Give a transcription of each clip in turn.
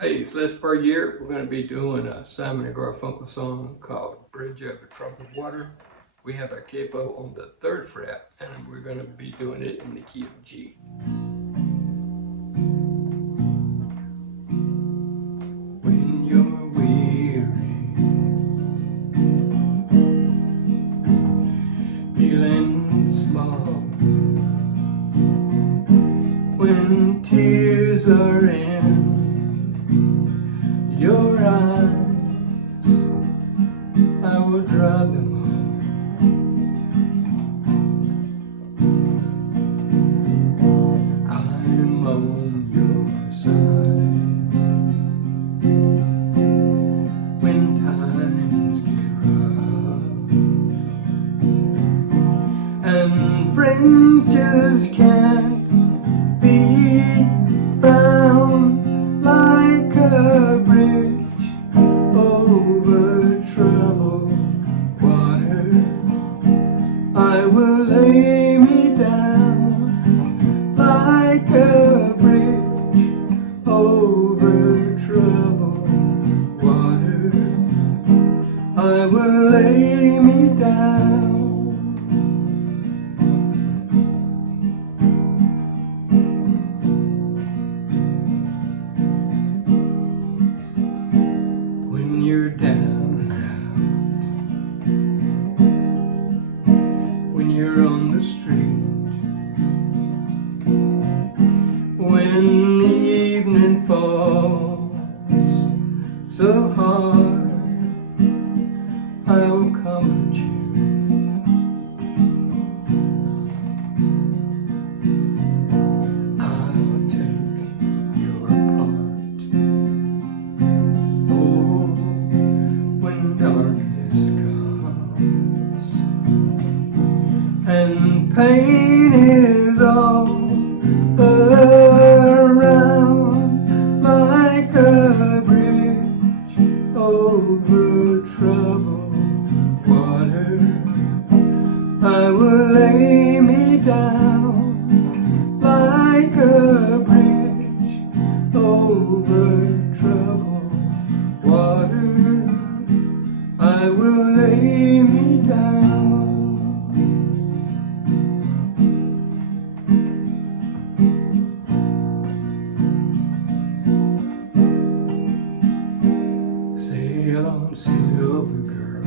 Hey, it's this part year. We're going to be doing a Simon Garfunkel song called Bridge Over Troubled Water. We have a capo on the 3rd fret, and we're going to be doing it in the key of G. When you're weary, feeling small, when tears are in your eyes, I will dry them all. I'm on your side when times get rough and friends just can't be found, like a bridge over troubled water. I will lay me down like a bridge over troubled water. I will lay me down. When you're down and out, when you're on the street, when the evening falls so hard, I will comfort you. I'll take your part. Oh, when darkness comes and pain is all around, like a bridge over troubled water, I will lay me down like a bridge over troubled water. I will lay me down. Sail on, silver girl,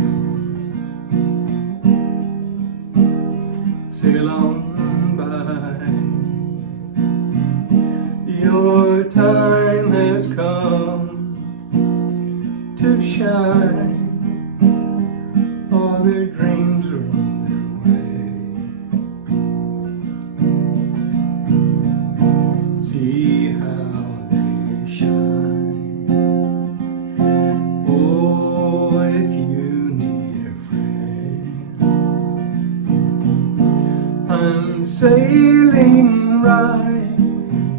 sail on by. Your time has come to shine. All their dreams are on their way. See how they shine. Oh, if you need a friend, I'm sailing right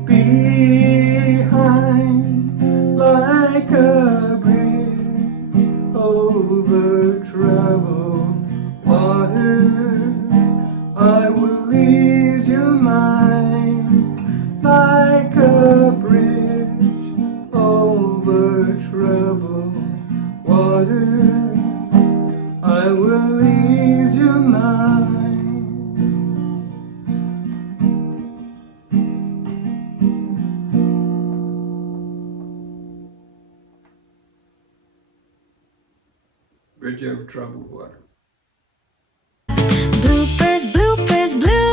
behind, like a bridge over troubled water. I will ease your mind, like a bridge over troubled water. I will ease your mind. Bridge over troubled water. Bloopers, bloopers, bloopers.